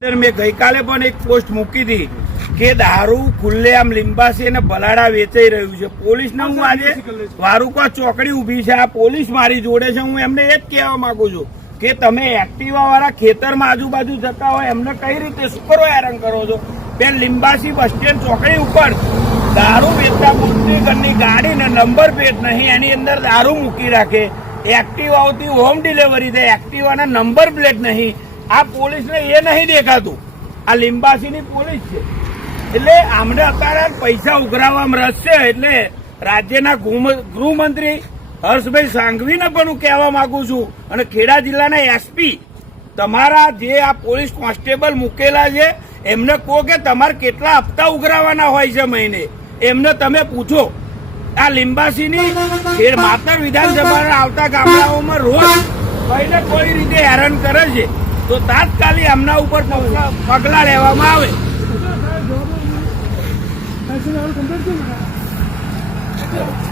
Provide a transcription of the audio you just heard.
મેં ગઈકાલે પણ એક પોસ્ટ મૂકી હતી કે દારૂ ખુલ્લેઆમ લીંબાસી અને ભલાડા વેચાઈ રહ્યું છે. પોલીસને હું આજે વારુકા ચોકડી ઊભી છે. આ પોલીસ મારી જોડે છે. હું એમને એ જ કહેવા માંગુ છું કે તમે એક્ટિવા વાળા ખેતરમાં આજુબાજુ જતા હોય, એમને કઈ રીતે શું કરો હેરાન કરો છો? બે લીંબાસી બસ સ્ટેન્ડ ચોકડી ઉપર દારૂ વેચતા મોટી ગાડીને નંબર પ્લેટ નહીં, એની અંદર દારૂ મૂકી રાખે. એક્ટિવાઓથી હોમ ડિલિવરી થાય એક્ટિવાના નંબર પ્લેટ નહીં. આ પોલીસને એ નહીં દેખાતું. આ લિંબાસીની પોલીસ છે. એટલે આમને અત્યારે પૈસા ઉઘરાવવામાં રસ છે, એટલે રાજ્યના ગૃહ- ગૃહમંત્રી હર્ષભાઈ સાંઘવીને પણ હું કહેવા માંગુ છું અને ખેડા જિલ્લાના એસપી તમારા જે આ પોલીસ કોન્સ્ટેબલ મૂકેલા છે, એમને કહો કે તમારે કેટલા હપ્તા ઉઘરાવાના હોય છે મહિને. એમને તમે પૂછો. આ લીંબાસીની માતર વિધાનસભાના આવતા ગામડાઓમાં રોજ કોઈને કોઈ રીતે હેરાન કરે છે. તો તાત્કાલિક એમના ઉપર પગલા- લેવામાં આવે. કમ્પ્લેટ